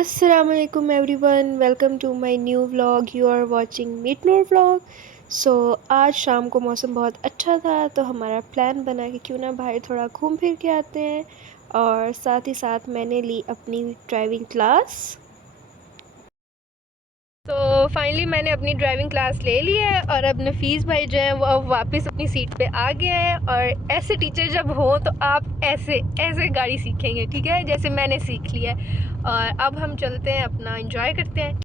Assalamualaikum everyone, welcome to my new vlog. You are watching Meet Noor vlog. सो आज शाम को मौसम बहुत अच्छा था तो हमारा प्लान बना कि क्यों ना बाहर थोड़ा घूम फिर के आते हैं, और साथ ही साथ मैंने ली अपनी ड्राइविंग क्लास। तो फाइनली मैंने अपनी ड्राइविंग क्लास ले ली है और अब नफीस भाई जो हैं वो अब वापस अपनी सीट पे आ गए हैं। और ऐसे टीचर जब हो तो आप ऐसे ऐसे गाड़ी सीखेंगे, ठीक है, जैसे मैंने सीख लिया है। और अब हम चलते हैं, अपना एंजॉय करते हैं।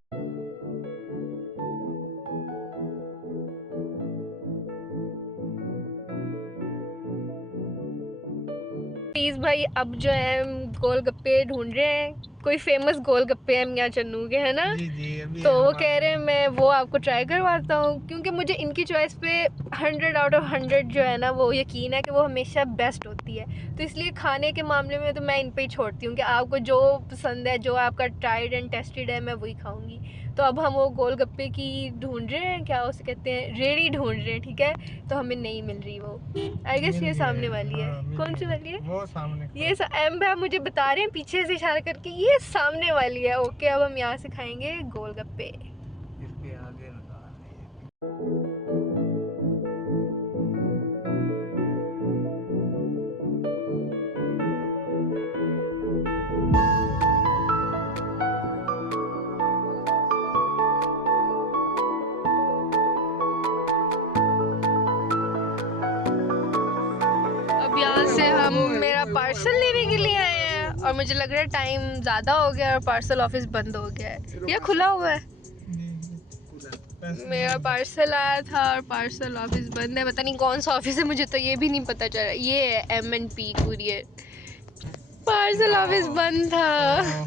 प्लीज़ भाई अब जो है गोलगप्पे ढूंढ रहे हैं, कोई फेमस गोलगप्पे हैं मियाँ चन्नू के, है ना। जी जी अभी तो वो कह रहे हैं मैं वो आपको ट्राई करवाता हूँ, क्योंकि मुझे इनकी चॉइस पे 100 आउट ऑफ 100 जो है ना वो यकीन है कि वो हमेशा बेस्ट होती है। तो इसलिए खाने के मामले में तो मैं इन पे ही छोड़ती हूँ कि आपको जो पसंद है, जो आपका ट्राइड एंड टेस्टेड है, मैं वही खाऊंगी। तो अब हम वो गोलगप्पे की ढूंढ रहे हैं, क्या उसे कहते हैं, रेड़ी ढूंढ रहे हैं, ठीक है। तो हमें नहीं मिल रही वो, आई गेस ये सामने वाली है। कौन सी वाली है? वो सामने ये एम भाई मुझे बता रहे हैं पीछे से इशारा करके, ये सामने वाली है। ओके, अब हम यहाँ से खाएंगे गोलगप्पे। इसके आगे लगा अब यहाँ से हम मेरा पार्सल लेने के लिए आए हैं और मुझे लग रहा है टाइम ज़्यादा हो गया और पार्सल ऑफिस बंद हो गया है या खुला हुआ है। मेरा पार्सल आया था और पार्सल ऑफिस बंद है। पता नहीं कौन सा ऑफिस है, मुझे तो ये भी नहीं पता चल रहा। ये है M&P कुरियर। पार्सल ऑफिस बंद था।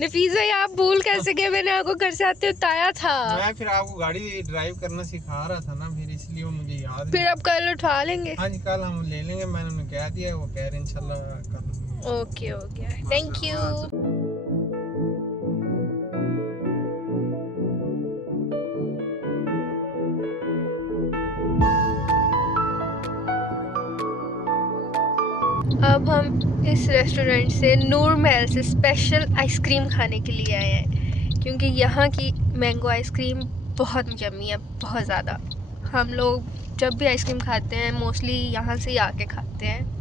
नफीस भाई आप भूल कैसे गए? मैंने आपको घर से आते बताया था। मैं फिर आपको गाड़ी ड्राइव करना सिखा रहा था ना, फिर इसलिए वो मुझे याद फिर अब कल उठा लेंगे। हाँ जी कल हम ले लेंगे, मैंने उन्हें कह दिया, वो कह रहे इंशाल्लाह कल। Okay okay, thank you. अब हम इस रेस्टोरेंट से नूर महल से स्पेशल आइसक्रीम खाने के लिए आए हैं, क्योंकि यहाँ की मैंगो आइसक्रीम बहुत यम्मी है, बहुत ज़्यादा। हम लोग जब भी आइसक्रीम खाते हैं मोस्टली यहाँ से ही आके खाते हैं।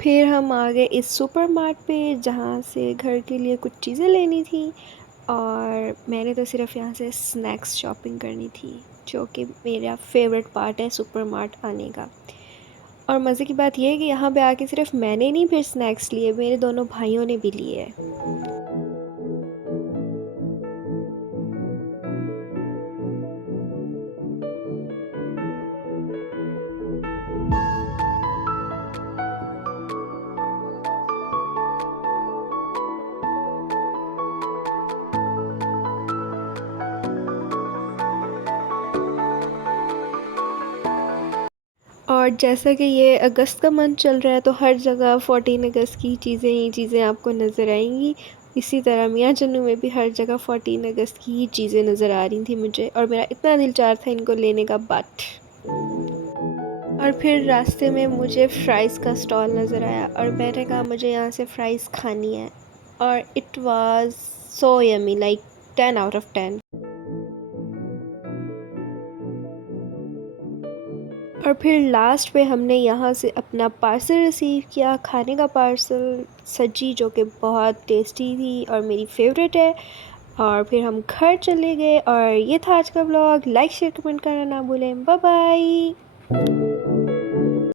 फिर हम आ गए इस सुपरमार्ट पे, जहाँ से घर के लिए कुछ चीज़ें लेनी थी, और मैंने तो सिर्फ यहाँ से स्नैक्स शॉपिंग करनी थी, जो कि मेरा फेवरेट पार्ट है सुपरमार्ट आने का। और मज़े की बात यह है कि यहाँ पे आके सिर्फ मैंने नहीं फिर स्नैक्स लिए, मेरे दोनों भाइयों ने भी लिए हैं। और जैसा कि ये अगस्त का मंथ चल रहा है तो हर जगह 14 अगस्त की चीज़ें ही चीज़ें आपको नज़र आएंगी। इसी तरह मियाँ चन्नू में भी हर जगह 14 अगस्त की ही चीज़ें नज़र आ रही थी मुझे, और मेरा इतना दिल चाह था इनको लेने का, बट और फिर रास्ते में मुझे फ़्राइज़ का स्टॉल नज़र आया और मैंने कहा मुझे यहाँ से फ़्राइज़ खानी है, और it was so yummy, like 10 out of 10। और फिर लास्ट में हमने यहाँ से अपना पार्सल रिसीव किया, खाने का पार्सल, सब्जी जो कि बहुत टेस्टी थी और मेरी फेवरेट है। और फिर हम घर चले गए, और ये था आज का व्लॉग। लाइक शेयर कमेंट करना ना भूलें। Bye bye.